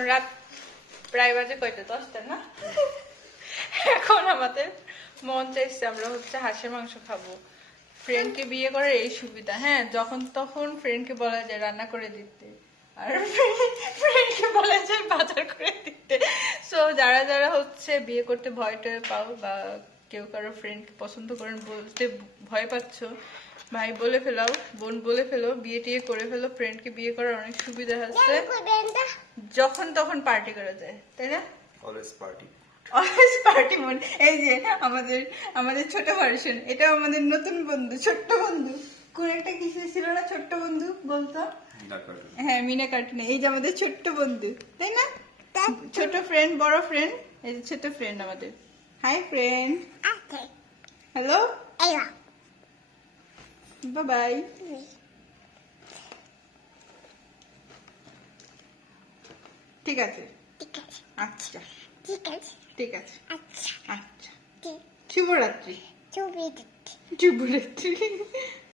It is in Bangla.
এখন রাত প্রায় বাজে কয়টা 10টা না? এখন আমাদের মন চাইছে আমরা হচ্ছে হাঁসের মাংস খাবো। ফ্রেন্ডকে বিয়ে করার এই সুবিধা, হ্যাঁ যখন তখন ফ্রেন্ডকে বলা যায় রান্না করে দিতে, আর ফ্রেন্ডকে বলা যায় বাজার করে দিতে। সো যারা যারা হচ্ছে বিয়ে করতে ভয় টয় পাও বা কেউ কারো ফ্রেন্ডকে পছন্দ করেন বলতে ভয় পাচ্ছ, ভাই বলে ফেলাও, বোন বলে ফেলো, বিয়ে টিয়ে করে ফেলো। ফ্রেন্ডকে বিয়ে করার অনেক সুবিধা আছে, যখন তখন পার্টি করা যায়, তাই না? Always party. Always party mode. এই যে আমাদের আমাদের ছোট ভার্সন, এটা আমাদের নতুন বন্ধু, ছোট্ট বন্ধু। কোন একটা কিসে ছিল না ছোট্ট বন্ধু বলতো? হ্যাঁ মিনা কার্টুনে। এই যে আমাদের ছোট্ট বন্ধু, তাই না? ছোট ফ্রেন্ড, বড় ফ্রেন্ড, এই যে ছোট ফ্রেন্ড আমাদের। Hi friend, hello, bye bye. ঠিক আছে, আচ্ছা ঠিক আছে, আচ্ছা শুভরাত্রি। শুভরাত্রি।